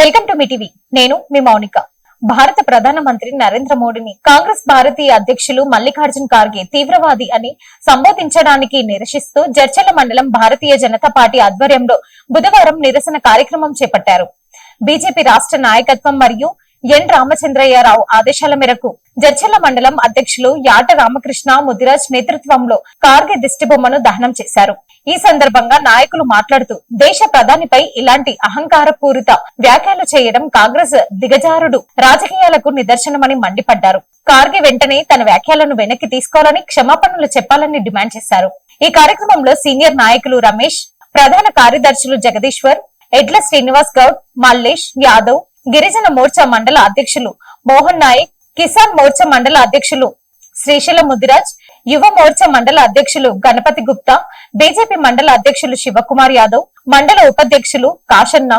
Welcome to me TV. నేను మీ మౌనిక. భారత ప్రధానమంత్రి నరేంద్ర మోడీని కాంగ్రెస్ భారతీయ అధ్యక్షులు మల్లికార్జున్ ఖార్గే తీవ్రవాది అని సంబోధించడానికి నిరసిస్తూ జడ్చర్ల మండలం భారతీయ జనతా పార్టీ ఆధ్వర్యంలో బుధవారం నిరసన కార్యక్రమం చేపట్టారు. బీజేపీ రాష్ట్ర నాయకత్వం మరియు ఎన్ రామచంద్రయ్యరావు ఆదేశాల మేరకు జడ్చర్ల మండలం అధ్యక్షులు యాట రామకృష్ణ ముదిరాజ్ నేతృత్వంలో ఖార్గే దిష్టిబొమ్మను దహనం చేశారు. ఈ సందర్భంగా నాయకులు మాట్లాడుతూ దేశ ప్రధానిపై ఇలాంటి అహంకారపూరిత వ్యాఖ్యలు చేయడం కాంగ్రెస్ దిగజారుడు రాజకీయాలకు నిదర్శనమని మండిపడ్డారు. ఖార్గే వెంటనే తన వ్యాఖ్యలను వెనక్కి తీసుకోవాలని, క్షమాపణలు చెప్పాలని డిమాండ్ చేశారు. ఈ కార్యక్రమంలో సీనియర్ నాయకులు రమేష్, ప్రధాన కార్యదర్శులు జగదీశ్వర్, ఎడ్ల శ్రీనివాస్ గౌడ్, మల్లేష్ యాదవ్, గిరిజన మోర్చా మండల అధ్యక్షులు మోహన్ నాయక్, కిసాన్ మోర్చా మండల అధ్యక్షులు శ్రీశైల ముదిరాజ్, యువ మోర్చా మండల అధ్యక్షులు గణపతి గుప్తా, బీజేపీ మండల అధ్యక్షులు శివకుమార్ యాదవ్, మండల ఉపాధ్యక్షులు కాశన్న,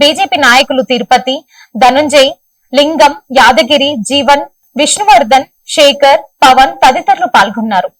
బీజేపీ నాయకులు తిరుపతి, ధనుంజయ్, లింగం, యాదగిరి, జీవన్, విష్ణువర్ధన్, శేఖర్, పవన్ తదితరులు పాల్గొన్నారు.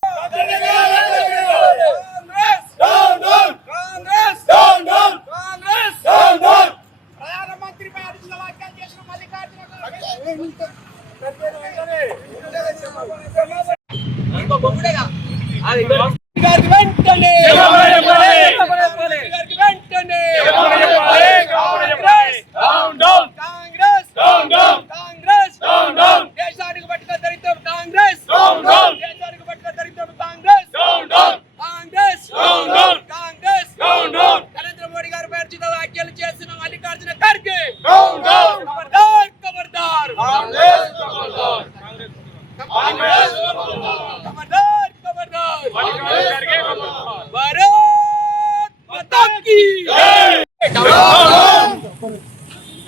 నరేంద్ర మోడీ గారు పేర్చిన వ్యాఖ్యలు చేసిన మల్లికార్జున ఖార్గే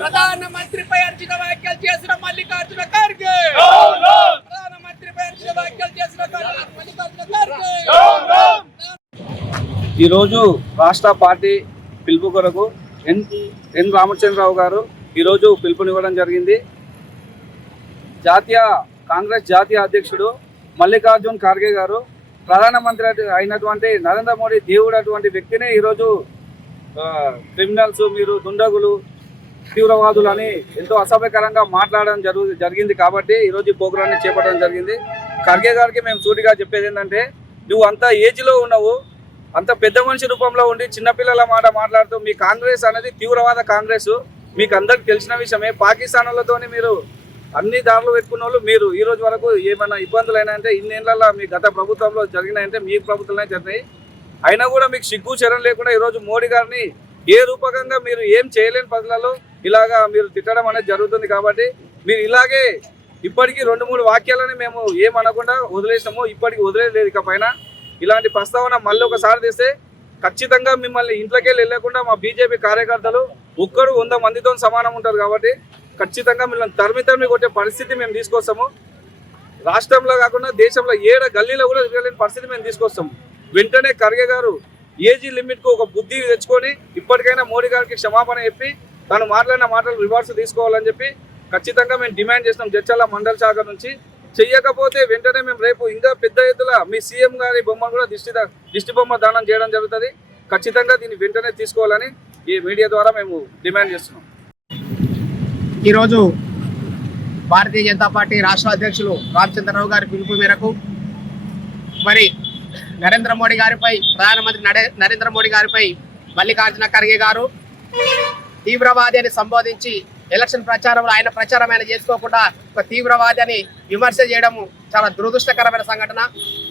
ప్రధానమంత్రిపై అర్చిత వ్యాఖ్యలు చేసిన మల్లికార్జున ఖార్గే ఈరోజు రాష్ట్ర పార్టీ పిలుపు కొరకు ఎన్ రామచంద్రరావు గారు ఈరోజు పిలుపునివ్వడం జరిగింది. కాంగ్రెస్ జాతీయ అధ్యక్షుడు మల్లికార్జున్ ఖార్గే గారు ప్రధానమంత్రి అయినటువంటి నరేంద్ర మోడీ దేవుడు అటువంటి వ్యక్తిని ఈరోజు క్రిమినల్స్, మీరు దుండగులు, తీవ్రవాదులు అని ఎంతో అసభ్యకరంగా మాట్లాడడం జరిగింది. కాబట్టి ఈరోజు ఈ ప్రోగ్రాన్ని చేపట్టడం జరిగింది. ఖార్గే గారికి మేము సూటిగా చెప్పేది ఏంటంటే, నువ్వు అంత ఏజ్లో ఉన్నావు, అంత పెద్ద మనిషి రూపంలో ఉండి చిన్నపిల్లల మాట మాట్లాడుతూ మీ కాంగ్రెస్ అనేది తీవ్రవాద కాంగ్రెస్ మీకు అందరికి తెలిసిన విషయమే. పాకిస్తాన్లతోని మీరు అన్ని దారులు పెట్టుకున్న వాళ్ళు మీరు ఈ రోజు వరకు ఏమైనా ఇబ్బందులు అయినా అంటే ఇన్నేళ్లలో మీ గత ప్రభుత్వంలో జరిగినాయంటే మీ ప్రభుత్వంలో జరిగినాయి. అయినా కూడా మీకు సిగ్గు చరం లేకుండా ఈరోజు మోడీ గారిని ఏ రూపకంగా మీరు ఏం చేయలేని పద్ధతులలో ఇలాగా మీరు తిట్టడం అనేది జరుగుతుంది. కాబట్టి మీరు ఇలాగే ఇప్పటికీ 2-3 వాక్యాలని మేము ఏమనకుండా వదిలేసాము. ఇప్పటికీ వదిలేదు. ఇక పైన ఇలాంటి ప్రస్తావన మళ్ళీ ఒకసారి తెస్తే ఖచ్చితంగా మిమ్మల్ని ఇంట్లోకి వెళ్ళకుండా మా బీజేపీ కార్యకర్తలు ఒక్కడు 100 మందితో సమానం ఉంటారు. కాబట్టి ఖచ్చితంగా మిమ్మల్ని తరిమి కొట్టే పరిస్థితి మేము తీసుకొస్తాము. రాష్ట్రంలో కాకుండా దేశంలో గల్లీలో కూడా తిరగలేని పరిస్థితి మేము తీసుకొస్తాము. వెంటనే ఖార్గే గారు ఏజీ లిమిట్కు ఒక బుద్ధి తెచ్చుకొని ఇప్పటికైనా మోడీ గారికి క్షమాపణ చెప్పి తను మాట్లాడిన మాటలు రివర్స్ తీసుకోవాలని చెప్పి ఖచ్చితంగా మేము డిమాండ్ చేసినాం జడ్చర్ల మండల శాఖ నుంచి. చెయ్యకపోతే వెంటనే మేము రేపు ఇంకా పెద్ద ఎత్తున మీ సీఎం గారి బొమ్మను కూడా దిష్టి బొమ్మ దానం చేయడం జరుగుతుంది. ఖచ్చితంగా దీన్ని వెంటనే తీసుకోవాలని ఈ మీడియా ద్వారా మేము డిమాండ్ చేస్తున్నాం. ఈరోజు భారతీయ జనతా పార్టీ రాష్ట్ర అధ్యక్షులు రామచంద్రరావు గారి పిలుపు మేరకు మరి నరేంద్ర మోడీ గారిపై, ప్రధానమంత్రి నరేంద్ర మోడీ గారిపై మల్లికార్జున ఖార్గే గారు తీవ్రవాది అని సంబోధించి ఎలక్షన్ ప్రచారంలో ఆయన ప్రచారం ఆయన చేసుకోకుండా ఒక తీవ్రవాది అని విమర్శ చేయడం చాలా దురదృష్టకరమైన సంఘటన.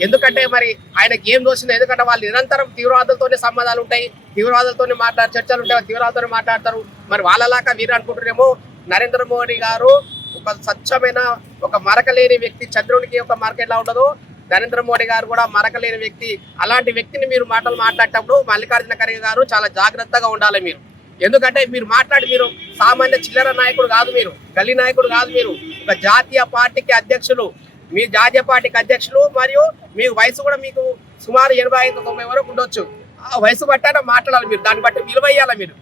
ఎందుకంటే మరి ఆయనకి ఏం దోషిందో, ఎందుకంటే వాళ్ళు నిరంతరం తీవ్రవాదులతోనే సంబంధాలు ఉంటాయి, తీవ్రవాదులతోనే చర్చలు ఉంటాయి, తీవ్రవాదులతో మాట్లాడతారు. మరి వాళ్ళలాగా మీరు అనుకుంటున్నారేమో. నరేంద్ర మోడీ గారు ఒక స్వచ్ఛమైన, ఒక మరకలేని వ్యక్తి. చంద్రునికి ఒక మరక ఎలా ఉండదో నరేంద్ర మోడీ గారు కూడా మరకలేని వ్యక్తి. అలాంటి వ్యక్తిని మీరు మాటలు మాట్లాడేటప్పుడు మల్లికార్జున ఖార్గే గారు చాలా జాగ్రత్తగా ఉండాలి మీరు. ఎందుకంటే మీరు సామాన్య చిల్లర నాయకుడు కాదు, మీరు గల్లీ నాయకుడు కాదు, మీరు ఒక జాతీయ పార్టీకి అధ్యక్షులు. మీ జాతీయ పార్టీకి అధ్యక్షులు మరియు మీ వయసు కూడా మీకు సుమారు 85-90 వరకు ఉండొచ్చు. ఆ వయసు బట్టే మాట్లాడాలి మీరు, దాన్ని బట్టి విలువయ్యాలి మీరు.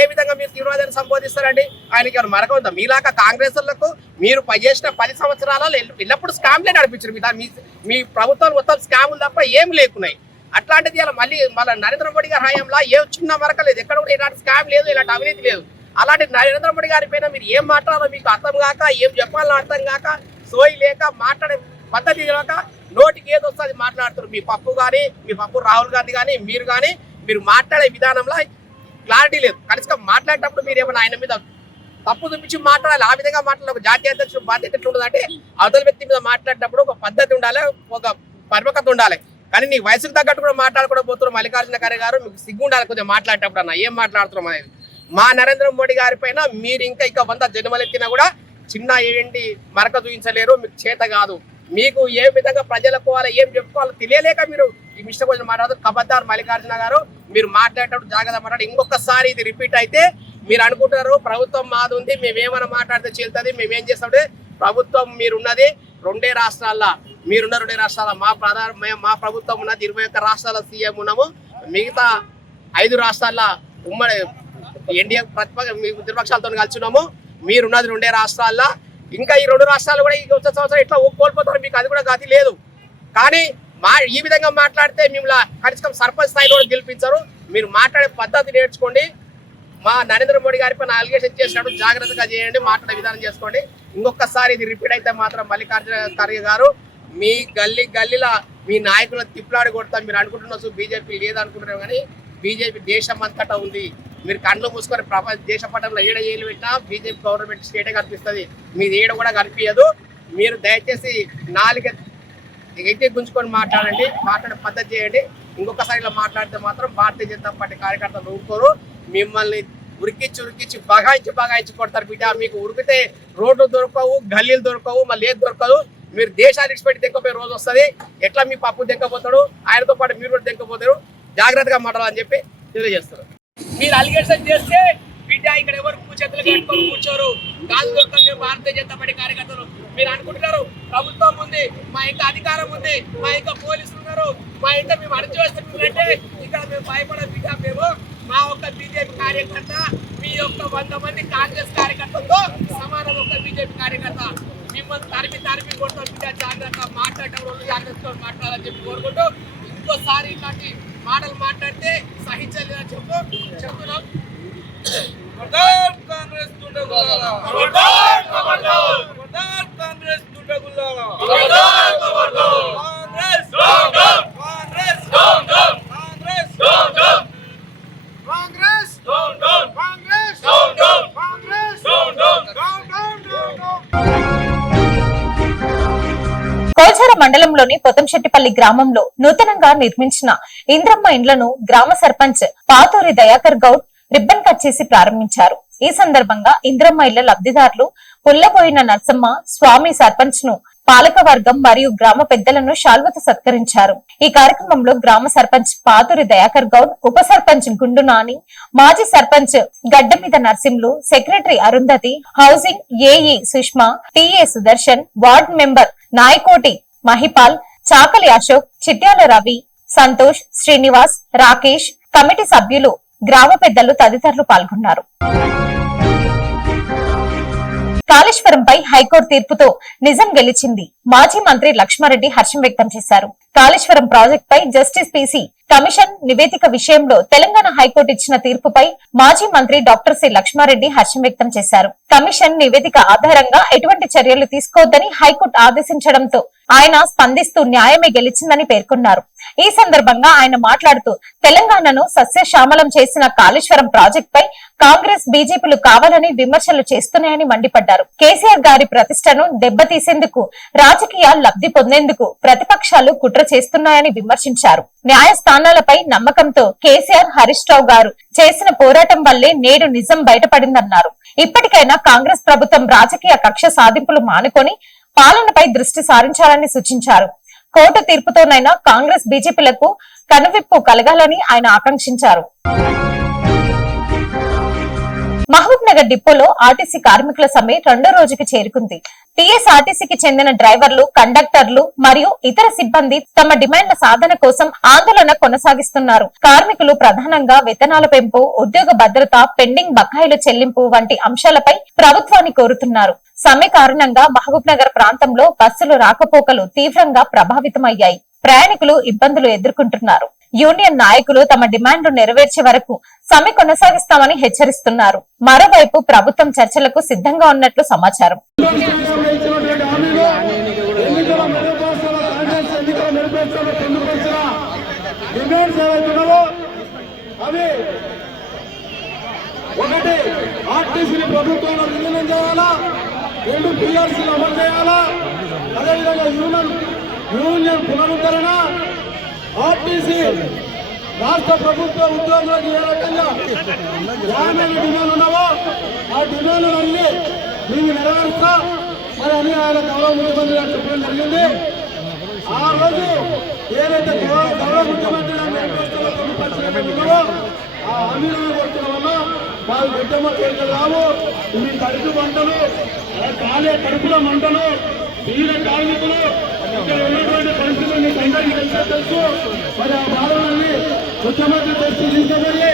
ఏ విధంగా మీరు తీవ్రవాదాన్ని సంబోధిస్తారండి? ఆయనకి ఎవరు మరక ఉందా? మీలాగా కాంగ్రెస్లకు మీరు చేసిన 10 సంవత్సరాలలో ఎల్లప్పుడు స్కామ్లే నడిపించారు. మీ ప్రభుత్వాలు మొత్తం స్కాములు తప్ప ఏం లేకున్నాయి. అట్లాంటిది ఇలా మళ్ళీ నరేంద్ర మోడీ గారి హయాంలో ఏ చిన్న మరక లేదు, ఎక్కడ కూడా ఇలాంటి స్కామ్ లేదు, ఇలాంటి అవినీతి లేదు. అలాంటి నరేంద్ర మోడీ గారి పైన మీరు ఏం మాట్లాడాలో మీకు అర్థం కాక, ఏం చెప్పాలో అర్థం కాక, సోయి లేక, మాట్లాడే పద్ధతి లేక నోటికి ఏదో వస్తుంది మాట్లాడుతారు. మీ పప్పు రాహుల్ గాంధీ కానీ మీరు మాట్లాడే విధానంలో క్లారిటీ లేదు. కనీసం మాట్లాడేటప్పుడు మీరు ఏమైనా ఆయన మీద తప్పు చూపించి మాట్లాడాలి. ఆ విధంగా మాట్లాడాలి. ఒక జాతీయ అధ్యక్షుడు బాధ్యత ఎట్లా ఉండదంటే అవతల వ్యక్తి మీద మాట్లాడేటప్పుడు ఒక పద్ధతి ఉండాలి, ఒక పరిపక్వత ఉండాలి. కానీ నీ వయసుకు తగ్గట్టు కూడా మాట్లాడకుండా పోతున్నారు మల్లికార్జున ఖర్గే గారు. మీకు సిగ్గు ఉండాలి కొంచెం మాట్లాడేటప్పుడు అన్న ఏం మాట్లాడుతున్నాం అనేది. మా నరేంద్ర మోడీ గారి పైన మీరు ఇంకా 100 జన్మలెత్తినా కూడా చిన్న ఏంటి మరక చూపించలేరు. మీకు చేత కాదు. మీకు ఏ విధంగా ప్రజలకు ఏం చెప్పుకోవాలో తెలియలేక మీరు ఈ మిస్టర్ కొంచెం మాట్లాడుతూ కబద్దార్ మల్లికార్జున గారు. మీరు మాట్లాడేటప్పుడు జాగ్రత్త మాట్లాడి ఇంకొకసారి ఇది రిపీట్ అయితే మీరు అనుకుంటారు ప్రభుత్వం మాది ఉంది, మేమేమైనా మాట్లాడితే చెల్తుంది, మేమేం చేస్తామంటే ప్రభుత్వం మీరున్నది 2 రాష్ట్రాల్లో, మీరున్న 2 రాష్ట్రాల మా ప్రభుత్వం ఉన్నది 21 రాష్ట్రాల సీఎం ఉన్నాము. మిగతా 5 రాష్ట్రాల్లో ఉమ్మడి ఎన్డీఏ ప్రతిపక్షాలతో కలిసినాము. మీరున్నది 2 రాష్ట్రాల్లో. ఇంకా ఈ 2 రాష్ట్రాలు కూడా ఈ వచ్చే సంవత్సరం ఎట్లా కోల్పోతారు, మీకు అది కూడా గతి లేదు. కానీ ఈ విధంగా మాట్లాడితే మిమ్మల్ని కనీసం సర్పంచ్ స్థాయిలో గెలిపించారు. మీరు మాట్లాడే పద్ధతి నేర్చుకోండి. మా నరేంద్ర మోడీ గారి పైన అలిగేషన్ చేసినట్టు జాగ్రత్తగా చేయండి, మాట్లాడే విధానం చేసుకోండి. ఇంకొకసారి ఇది రిపీట్ అయితే మాత్రం మల్లికార్జున ఖర్గే గారు మీ గల్లీలో మీ నాయకులను తిప్పులాడి కొడతాం. మీరు అనుకుంటున్నారు బీజేపీ లేదనుకుంటున్నారు, కానీ బీజేపీ దేశం అంతటా ఉంది. మీరు కండ్లు మూసుకొని దేశ పట్టణంలో ఏళ్ళు పెట్టినా బీజేపీ గవర్నమెంట్ స్టేటే కనిపిస్తుంది, మీది ఏడ కూడా కనిపించదు. మీరు దయచేసి 4 ఎగ్గి గుంజుకొని మాట్లాడండి, మాట్లాడే పద్ధతి చేయండి. ఇంకొకసారి ఇలా మాట్లాడితే మాత్రం భారతీయ జనతా పార్టీ కార్యకర్తలు ఊరుకోరు. మిమ్మల్ని ఉరికిచ్చి బగాయించి కొడతారు బిడ్డ. మీకు ఉరికితే రోడ్లు దొరకవు, గల్లీలు దొరకవు, మళ్ళీ ఏది దొరకదు. మీరు దేశాన్ని విడిచిపెట్టి దెక్కపోయే రోజు వస్తుంది. ఎట్లా మీ పప్పు దెక్కపోతాడు, ఆయనతో పాటు మీరు కూడా దెక్కపోతారు. జాగ్రత్తగా మాట్లాడాలని చెప్పి తెలియజేస్తారు. మీరు అలిగేషన్ చేస్తే బిడ్డ ఇక్కడ ఎవరు చేతులు కట్టుకొని కూర్చోరు. కాదు మేము భారతీయ జనతా పార్టీ కార్యకర్తలు. మీరు అనుకుంటున్నారు ప్రభుత్వం ఉంది, మా ఇంకా అధికారం ఉంది, మా ఇంకా పోలీసులు ఉన్నారు, మా ఇంకా మేము అణచివేస్తున్నారంటే ఇక్కడ మేము భయపడే బిడ్డ. మేము మా ఒక్క బీజేపీ కార్యకర్త మీ యొక్క 100 మంది కాంగ్రెస్ కార్యకర్తలతో సమానం. ఒక్క బీజేపీ కార్యకర్త మిమ్మల్ని తరిమి కొడతాం బిడ్డ. జాగ్రత్త మాట్లాడేటప్పుడు జాగ్రత్తగా మాట్లాడాలని చెప్పి కోరుకుంటూ ఇంకోసారి ఇలాంటి మాటలు మాట్లాడితే సహించలేదని చెప్తున్నాం. కాంగ్రెస్ దుండగులారా, కాంగ్రెస్ దుండగులారా, కోల్చార మండలంలోని పొతంశెట్టిపల్లి గ్రామంలో నూతనంగా నిర్మించిన ఇంద్రమ్మ ఇండ్లను గ్రామ సర్పంచ్ పాతూరి దయాకర్ గౌడ్ రిబ్బన్ కట్ చేసి ప్రారంభించారు. ఈ సందర్భంగా ఇంద్రమ్మ ఇళ్ల లబ్ధిదారులు పుల్లబోయిన నర్సమ్మ స్వామి సర్పంచ్ ను పాలక వర్గం మరియు గ్రామ పెద్దలను శాల్వతో సత్కరించారు. ఈ కార్యక్రమంలో గ్రామ సర్పంచ్ పాతూరి దయాకర్ గౌడ్, ఉప సర్పంచ్ గుండు నాని, మాజీ sarpanch Gaddameeda Narsimlu, secretary Arundhati, housing AE Sushma, TA Sudarshan, ward member Nayakoti Mahipal, Chakali Ashok, Chityala Ravi, Santosh, Srinivas, Rakesh, committee సభ్యులు, గ్రామ పెద్దలు తదితరులు పాల్గొన్నారు. కాళేశ్వరంపై హైకోర్టు తీర్పుతో నిజం గెలిచింది. మాజీ మంత్రి లక్ష్మారెడ్డి హర్షం వ్యక్తం చేశారు. కాళేశ్వరం ప్రాజెక్ట్ పై జస్టిస్ పీసీ కమిషన్ నివేదిక విషయంలో తెలంగాణ హైకోర్టు ఇచ్చిన తీర్పుపై మాజీ మంత్రి డాక్టర్ సి లక్ష్మారెడ్డి హర్షం వ్యక్తం చేశారు. కమిషన్ నివేదిక ఆధారంగా ఎటువంటి చర్యలు తీసుకోవద్దని హైకోర్టు ఆదేశించడంతో ఆయన స్పందిస్తూ న్యాయమే గెలిచిందని పేర్కొన్నారు. ఈ సందర్భంగా ఆయన మాట్లాడుతూ తెలంగాణను సస్యశ్యామలం చేసిన కాళేశ్వరం ప్రాజెక్ట్ పై కాంగ్రెస్ బీజేపీలు కావాలని విమర్శలు చేస్తున్నాయని మండిపడ్డారు. కేసీఆర్ గారి ప్రతిష్టను దెబ్బతీసేందుకు, రాజకీయ లబ్ధి పొందేందుకు ప్రతిపక్షాలు కుట్ర చేస్తున్నాయని విమర్శించారు. న్యాయస్థానాలపై నమ్మకంతో కేసీఆర్, హరీష్ రావు గారు చేసిన పోరాటం వల్లే నేడు నిజం బయటపడిందన్నారు. ఇప్పటికైనా కాంగ్రెస్ ప్రభుత్వం రాజకీయ కక్ష సాధింపులు మానుకొని పాలనపై దృష్టి సారించాలని సూచించారు. కోర్టు తీర్పుతోనైనా కాంగ్రెస్ బీజేపీలకు కనువిప్పు కలగాలని ఆయన ఆకాంక్షించారు. మహబూబ్ నగర్ డిపోలో ఆర్టీసీ కార్మికుల సమ్మె 2వ రోజుకి చేరుకుంది. టీఎస్ఆర్టీసీకి చెందిన డ్రైవర్లు, కండక్టర్లు మరియు ఇతర సిబ్బంది తమ డిమాండ్ల సాధన కోసం ఆందోళన కొనసాగిస్తున్నారు. కార్మికులు ప్రధానంగా వేతనాల పెంపు, ఉద్యోగ భద్రత, పెండింగ్ బకాయిల చెల్లింపు వంటి అంశాలపై ప్రభుత్వాన్ని కోరుతున్నారు. సమ్మె కారణంగా మహబూబ్ నగర్ ప్రాంతంలో బస్సులు రాకపోకలు తీవ్రంగా ప్రభావితమయ్యాయి. ప్రయాణికులు ఇబ్బందులు ఎదుర్కొంటున్నారు. యూనియన్ నాయకులు తమ డిమాండ్లు నెరవేర్చే వరకు సమ్మె కొనసాగిస్తామని హెచ్చరిస్తున్నారు. మరోవైపు ప్రభుత్వం చర్చలకు సిద్ధంగా ఉన్నట్లు సమాచారం. ఒకటి ఆర్టీసీని ప్రభుత్వంలో విలీనం చేయాలా, 2 PRCలు అమలు చేయాలా, అదేవిధంగా యూనియన్ పునరుద్ధరణ, ఆర్టీసీ రాష్ట్ర ప్రభుత్వ ఉద్యోగులకు ఏ రకంగా న్యాయమైన డిమాండ్ ఉన్నావో ఆ డిమాండ్లన్నీ మేము నెరవేరుస్తా మరి అని ఆయన గౌరవ ముఖ్యమంత్రి గారు చెప్పడం జరిగింది. ఆ రోజు ఏదైతే గౌరవ ముఖ్యమంత్రి ఉన్నారో ఆ హామీలను కొడుతున్న వల్ల వాళ్ళు గుడ్డమ్మ కోరికలు రావు. ఇవి కడుపు మంటలు, కాలే కడుపుల మంటలు, వీర కార్మికులు ఇక్కడ ఉన్నటువంటి పరిస్థితులు మీకు అందరికీ తెలుసు. మరి ఆ బాధలన్నీ ముఖ్యమంత్రి దృష్టి తీసుకుపోయి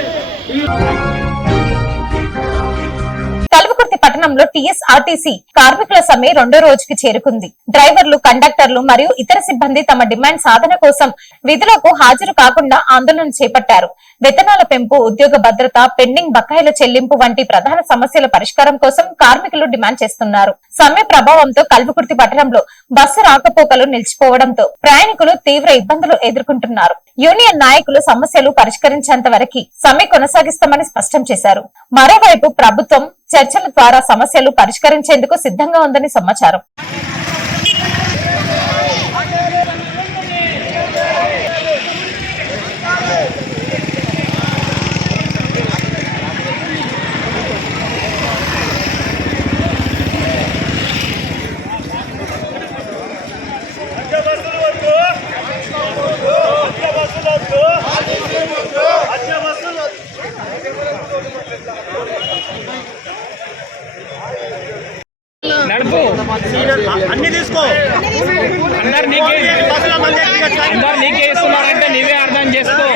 కల్వకుర్తి పట్టణంలో టీఎస్ఆర్టీసీ కార్మికుల సమ్మె 2వ రోజుకి చేరుకుంది. డ్రైవర్లు, కండక్టర్లు మరియు ఇతర సిబ్బంది తమ డిమాండ్ సాధన కోసం విధులకు హాజరు కాకుండా ఆందోళన చేపట్టారు. వేతనాల పెంపు, ఉద్యోగ భద్రత, పెండింగ్ బకాయిల చెల్లింపు వంటి ప్రధాన సమస్యల పరిష్కారం కోసం కార్మికులు డిమాండ్ చేస్తున్నారు. సమ్మె ప్రభావంతో కల్వకుర్తి పట్టణంలో బస్సు రాకపోకలు నిలిచిపోవడంతో ప్రయాణికులు తీవ్ర ఇబ్బందులు ఎదుర్కొంటున్నారు. యూనియన్ నాయకులు సమస్యలు పరిష్కరించేంత వరకు సమ్మె కొనసాగిస్తామని స్పష్టం చేశారు. మరోవైపు ప్రభుత్వం చర్చల ద్వారా సమస్యలు పరిష్కరించేందుకు సిద్ధంగా ఉందని సమాచారం. అన్ని తీసుకో అందరు నీకే ఇస్తున్నారంటే నీవే అర్థం చేసుకో.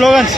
స్లోగన్స్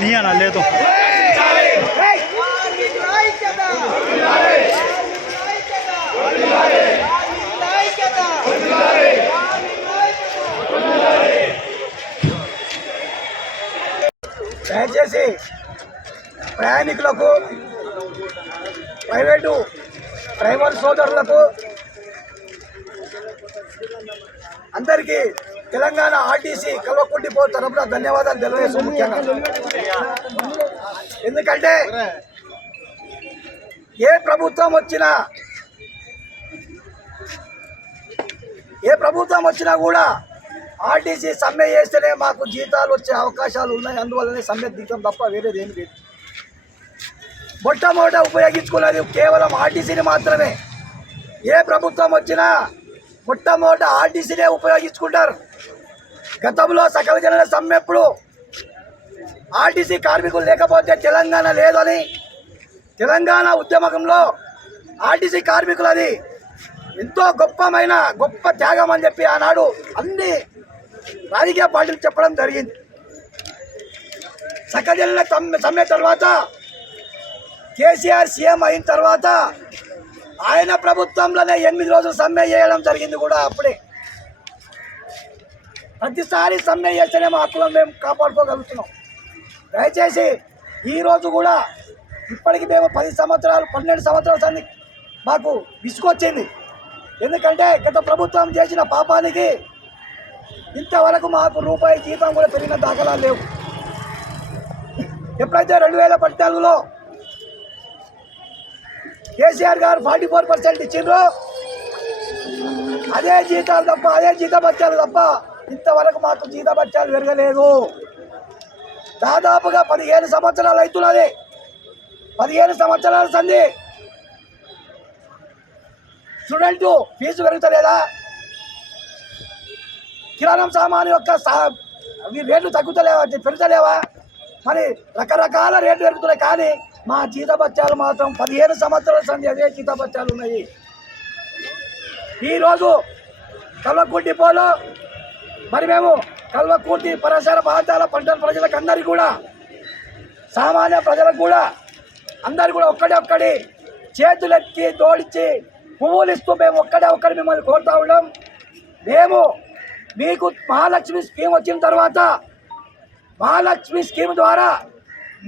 नहीं आना ले तो దయచేసి ప్రయాణికులకు ప్రైవేటు డ్రైవర్ సోదరులకు అందరికీ తెలంగాణ ఆర్టీసీ కల్వకుంట్లి డిపో తరపున ధన్యవాదాలు తెలియజేస్తాం. ముఖ్యంగా ఎందుకంటే ఏ ప్రభుత్వం వచ్చినా కూడా ఆర్టీసీ సమ్మె చేస్తేనే మాకు జీతాలు వచ్చే అవకాశాలు ఉన్నాయి, అందువల్లనే సమ్మె దిగం తప్ప వేరేది ఏమి లేదు. మొట్టమొదట ఉపయోగించుకున్నది కేవలం ఆర్టీసీని మాత్రమే. ఏ ప్రభుత్వం వచ్చినా మొట్టమొదట ఆర్టీసీనే ఉపయోగించుకుంటారు. గతంలో సకల జనుల సమ్మెప్పుడు ఆర్టీసీ కార్మికులు లేకపోతే తెలంగాణ లేదని, తెలంగాణ ఉద్యమంలో ఆర్టీసీ కార్మికులది ఎంతో గొప్ప త్యాగం అని చెప్పి ఆనాడు అన్ని రాజకీయ పార్టీలు చెప్పడం జరిగింది. సకల జనుల సమ్మె తర్వాత కేసీఆర్ సీఎం అయిన తర్వాత ఆయన ప్రభుత్వంలోనే 8 రోజులు సమ్మె చేయడం జరిగింది కూడా. అప్పుడే ప్రతిసారి సమ్మె చేస్తేనే మా హక్కులను మేము కాపాడుకోగలుగుతున్నాం. దయచేసి ఈరోజు కూడా ఇప్పటికి మేము 12 సంవత్సరాల సంది మాకు విసుకొచ్చింది. ఎందుకంటే గత ప్రభుత్వం చేసిన పాపానికి ఇంతవరకు మాకు రూపాయి జీతం కూడా పెరిగిన దాఖలాలు లేవు. ఎప్పుడైతే 2014లో కేసీఆర్ గారు 44% ఇచ్చిండ్రో అదే జీతభత్యాలు తప్ప ఇంతవరకు మాకు జీతభత్యాలు పెరగలేదు. దాదాపుగా 15 సంవత్సరాలు అవుతున్నది. 15 సంవత్సరాల సంది స్టూడెంట్ ఫీజు పెరుగుతలేదా? కిరాణం సామాను యొక్క రేట్లు పెరుగుతలేవా? మరి రకరకాల రేట్లు పెరుగుతున్నాయి, కానీ మా జీతభత్యాలు మాత్రం 15 సంవత్సరాల సంది అదే జీతభత్యాలు ఉన్నాయి. ఈరోజు కల్వకుంట్లి డిపోలో మరి మేము కల్వకుంట్లి పరిసర ప్రాంతాల పట్టణ ప్రజలకు అందరికీ కూడా, సామాన్య ప్రజలకు కూడా అందరు కూడా ఒక్కడి చేతులెత్తి తోడిచ్చి పువ్వులు ఇస్తూ మేము ఒక్కడి మిమ్మల్ని కోరుతా ఉన్నాం. మేము మీకు మహాలక్ష్మి స్కీమ్ వచ్చిన తర్వాత మహాలక్ష్మి స్కీమ్ ద్వారా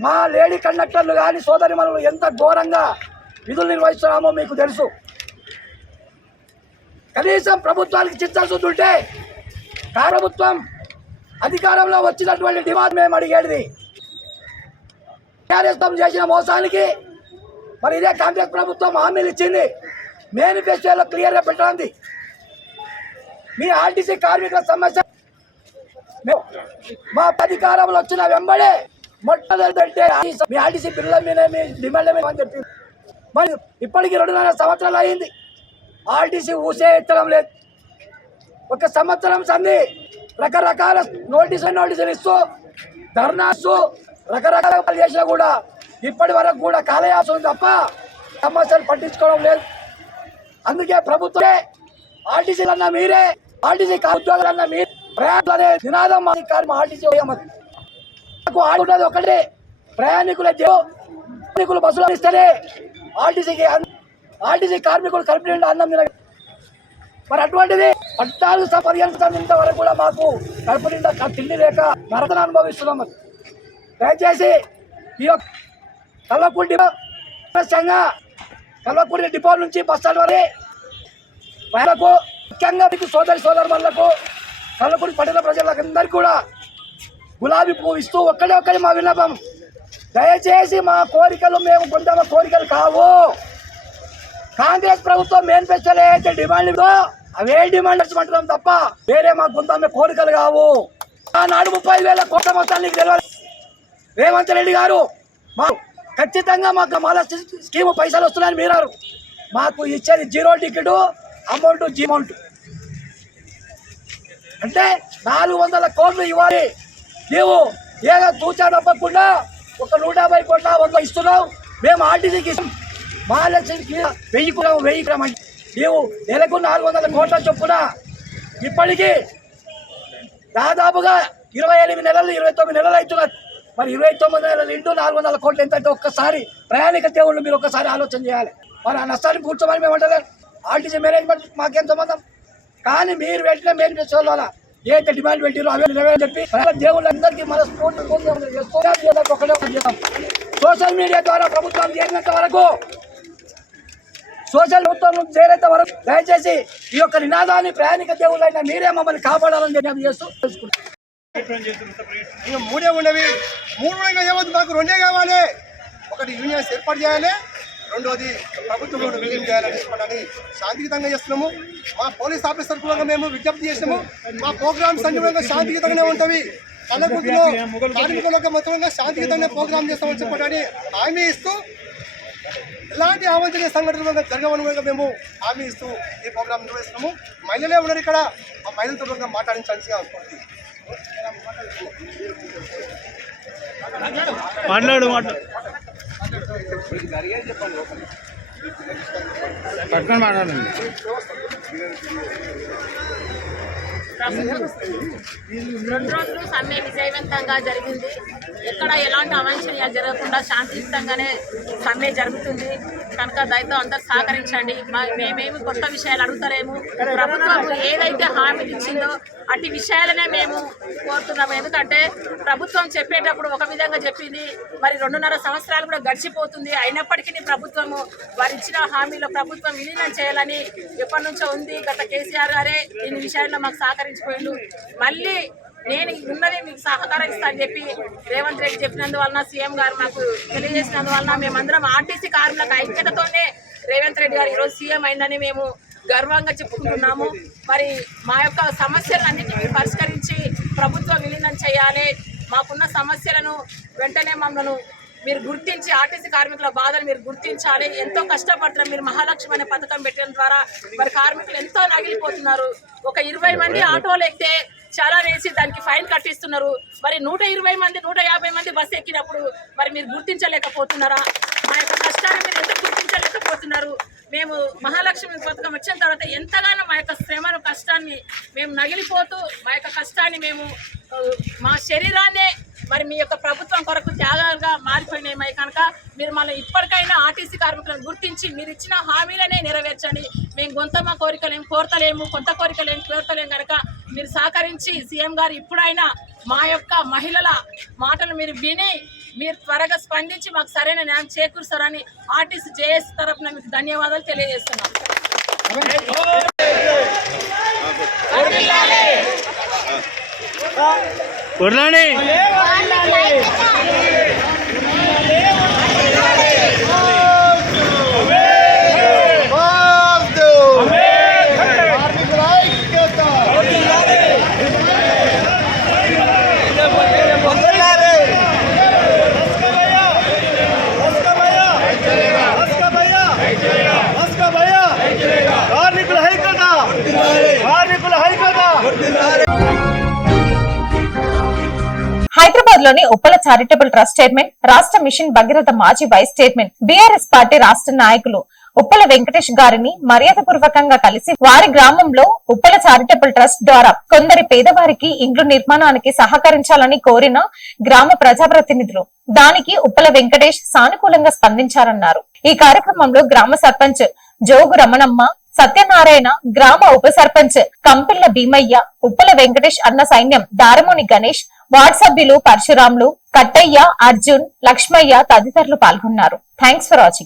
మా లేడీ కండక్టర్లు కానీ సోదరి మనలు ఎంత ఘోరంగా విధులు నిర్వహిస్తున్నామో మీకు తెలుసు. కనీసం ప్రభుత్వానికి చిత్తశుద్ధి ఉంటే ప్రభుత్వం అధికారంలో వచ్చినటువంటి డిమాండ్ మేము అడిగేది. టీఆర్ఎస్ చేసిన మోసానికి మరి ఇదే కాంగ్రెస్ ప్రభుత్వం హామీలు ఇచ్చింది. మేనిఫెస్టోలో క్లియర్గా పెట్టండి. మీ ఆర్టీసీ కార్మికుల సమస్య మా అధికారంలో వచ్చిన వెంబడే మొట్టమొదటి మీ ఆర్టీసీ బిల్లుల మీద మీ డిమాండ్ మీద అని చెప్పి మరి ఇప్పటికీ 2.5 సంవత్సరాలు అయింది. ఆర్టీసీ ఊసే ఎత్తడం లేదు. 1 సంవత్సరం సంది రకరకాల నోటీసులు ఇస్తూ ధర్నాసు రకరకాల చేసినా కూడా ఇప్పటి వరకు కూడా కాలయాసం తప్ప సమస్యలు పట్టించుకోవడం లేదు. అందుకే ప్రభుత్వమే ఆర్టీసీ అన్న మీరే, ఆర్టీసీ ఉద్యోగులన్న మీరే ప్రయాణాలనే నినాదం ఆర్టీసీ ఆడుతున్నది ఒకటే, ప్రయాణికులు బస్సులు ఇస్తేనే ఆర్టీసీ కార్మికులు కడుపు నిండా అన్నం తిన. మరి అటువంటిది 14-15 ఇంతవరకు కూడా మాకు కడుపు నిండా తిండి లేక నరకను అనుభవిస్తున్నాం. దయచేసి ఈ యొక్క కల్వకుంట్లి డిపో నుంచి బస్ స్టాండ్ వరకు ముఖ్యంగా మీకు సోదరులకు కల్వకుంట్లి పట్టణ ప్రజలందరికీ కూడా గులాబీ పువ్వు ఇస్తూ ఒక్కడే మా విన్నపం. దయచేసి మా కోరికలు మేము కొంత కోరికలు కావు. కాంగ్రెస్ ప్రభుత్వం మేనిఫెస్టోలో ఏదైతే డిమాండ్ ఉందో అవే డిమాండ్ అంటున్నాం తప్ప వేరే మా కొంత కోరికలు కావు. ఆనాడు 30,000 కోట్ల మొత్తానికి తెలియదు. రేవంత్ రెడ్డి గారు ఖచ్చితంగా మాకు మహాలక్ష్మి స్కీమ్ పైసలు వస్తున్నాయని మీరారు. మాకు ఇచ్చేది 0 టికెట్ అమౌంట్ జీమౌంట్ అంటే 400 కోట్లు ఇవ్వాలి. నీవు ఏదో తూచా తప్పకుండా 150 కోట్ల 100 ఇస్తున్నావు. మేము ఆర్టీసీకి మహాలక్ష్మికి 1000 నీవు నెలకు 400 కోట్ల చొప్పున ఇప్పటికీ దాదాపుగా 28 నెలలు 29 నెలలు అవుతున్నది. మరి 29,000 ఇంటూ 400 కోట్లు ఎంత అంటే ఒక్కసారి ప్రయాణిక దేవుళ్ళు మీరు ఒక్కసారి ఆలోచన చేయాలి. మరి ఆ నష్టాన్ని కూర్చోమని మేము అంటలేదు. ఆర్టీసీ మేనేజ్మెంట్ మాకేం సంబంధం? కానీ మీరు వెంటనే మేము చేసుకోవాలా ఏదైతే డిమాండ్ పెట్టిరో అవే నెరవేరని చెప్పి దేవుళ్ళందరికీ సోషల్ మీడియా ద్వారా ప్రభుత్వం చేరినంత వరకు చేరేంత వరకు దయచేసి ఈ యొక్క నినాదాన్ని ప్రయాణిక దేవుళ్ళైనా మీరే మమ్మల్ని కాపాడాలని నేను చేస్తూ తెలుసుకుంటాను. ఇంకా మూడే ఉండవి. మూడు ఏమవుతుంది? మాకు రెండే కావాలి. ఒకటి యూనియన్స్ ఏర్పాటు చేయాలి, రెండోది ప్రభుత్వంలో విలీనం చేయాలని చెప్పడానికి శాంతియుతంగా చేస్తున్నాము. మా పోలీస్ ఆఫీసర్ కూడా మేము విజ్ఞప్తి చేసినాము. మా ప్రోగ్రామ్స్ అన్ని శాంతియుతంగానే ఉంటుంది. కళ్ళగుర్తులో కార్మికులకు మొత్తంగా శాంతియుతంగా ప్రోగ్రామ్ చేస్తామని చెప్పడానికి హామీ ఇస్తూ ఎలాంటి అవాంఛనీయ సంఘటనలు జరగవని మేము హామీ ఇస్తూ ఈ ప్రోగ్రామ్ నిర్వహిస్తున్నాము. మహిళలే ఉన్నారు ఇక్కడ, ఆ మహిళలతో మాట్లాడించాల్సిగా ఉంటుంది. మాట్లాడు పట్టుకొని మాట్లాడండి. రెండు రోజులు సమ్మె విజయవంతంగా జరిగింది. ఎక్కడ ఎలాంటి అవాంఛనీయాలు జరగకుండా శాంతియుతంగానే సమ్మె జరుగుతుంది. కనుక దయతో అందరు సహకరించండి. మేమేమి కొత్త విషయాలు అడుగుతలేము. ప్రభుత్వం ఏదైతే హామీలు ఇచ్చిందో అట్టి విషయాలనే మేము కోరుతున్నాము. ఎందుకంటే ప్రభుత్వం చెప్పేటప్పుడు ఒక విధంగా చెప్పింది, మరి 2.5 సంవత్సరాలు కూడా గడిచిపోతుంది. అయినప్పటికీ ప్రభుత్వము వారు ఇచ్చిన హామీలో ప్రభుత్వం విలీనం చేయాలని ఎప్పటి నుంచో ఉంది. గత కేసీఆర్ గారే దీని విషయాల్లో మాకు సహకరించిపోయిండు. మళ్ళీ నేను ఉన్నది మీకు సహకరిస్తా అని చెప్పి రేవంత్ రెడ్డి చెప్పినందువలన, సీఎం గారు మాకు తెలియజేసినందువలన మేమందరం ఆర్టీసీ కార్మికుల ఐక్యతతోనే రేవంత్ రెడ్డి గారు ఈరోజు సీఎం అయిందని మేము గర్వంగా చెప్పుకుంటున్నాము. మరి మా యొక్క సమస్యలన్నింటినీ పరిష్కరించి ప్రభుత్వం విలీనం చేయాలి. మాకున్న సమస్యలను వెంటనే మమ్మల్ని మీరు గుర్తించి ఆర్టీసీ కార్మికుల బాధను మీరు గుర్తించాలి. ఎంతో కష్టపడుతున్నారు. మీరు మహాలక్ష్మి అనే పథకం పెట్టడం ద్వారా మరి కార్మికులు ఎంతో నగిలిపోతున్నారు. ఒక 20 మంది ఆటోలు ఎక్కితే చాలా వేసి దానికి ఫైన్ కట్టిస్తున్నారు. మరి 120 మంది 150 మంది బస్సు ఎక్కినప్పుడు మరి మీరు గుర్తించలేకపోతున్నారా? మా యొక్క కష్టాన్ని మీరు ఎందుకు గుర్తించలేకపోతున్నారు? మేము మహాలక్ష్మి పథకం వచ్చిన తర్వాత ఎంతగానో మా యొక్క శ్రమను కష్టాన్ని మేము నగిలిపోతూ మా యొక్క కష్టాన్ని మేము మా శరీరాన్నే మరి మీ యొక్క ప్రభుత్వం కొరకు త్యాగాలుగా మారిపోయినాయి. కనుక మీరు మనం ఇప్పటికైనా ఆర్టీసీ కార్మికులను గుర్తించి మీరు ఇచ్చిన హామీలనే నెరవేర్చండి. మేము గొంతమ్మ కోరికలేం కోరతలేము, కొంత కోరికలేం కోరతలేము. కనుక మీరు సహకరించి సీఎం గారు ఇప్పుడైనా మా యొక్క మహిళల మాటలు మీరు విని మీరు త్వరగా స్పందించి మాకు సరైన న్యాయం చేకూరుస్తారని ఆర్టీసీ జేఏసీ తరఫున మీకు ధన్యవాదాలు తెలియజేస్తున్నాం. హైదరాబాద్ లోని ఉప్పల చారిటబుల్ ట్రస్ట్ చైర్మన్, రాష్ట్ర మిషన్ భగీరథ మాజీ వైస్ చైర్మన్, బీఆర్ఎస్ పార్టీ రాష్ట్ర నాయకులు ఉప్పల వెంకటేష్ గారిని మర్యాద పూర్వకంగా కలిసి వారి గ్రామంలో ఉప్పల చారిటబుల్ ట్రస్ట్ ద్వారా కొందరి పేదవారికి ఇండ్లు నిర్మాణానికి సహకరించాలని కోరిన గ్రామ ప్రజాప్రతినిధులు. దానికి ఉప్పల వెంకటేష్ సానుకూలంగా స్పందించారన్నారు. ఈ కార్యక్రమంలో గ్రామ సర్పంచ్ జోగు రమణమ్మ, సత్యనారాయణ, గ్రామ ఉప సర్పంచ్ కంపిల్ల భీమయ్య, ఉప్పల వెంకటేష్ అన్న సైన్యం, దారమోని గణేష్, వార్డు సభ్యులు పరశురాములు, కట్టయ్య, అర్జున్, లక్ష్మయ్య తదితరులు పాల్గొన్నారు. Thanks for watching.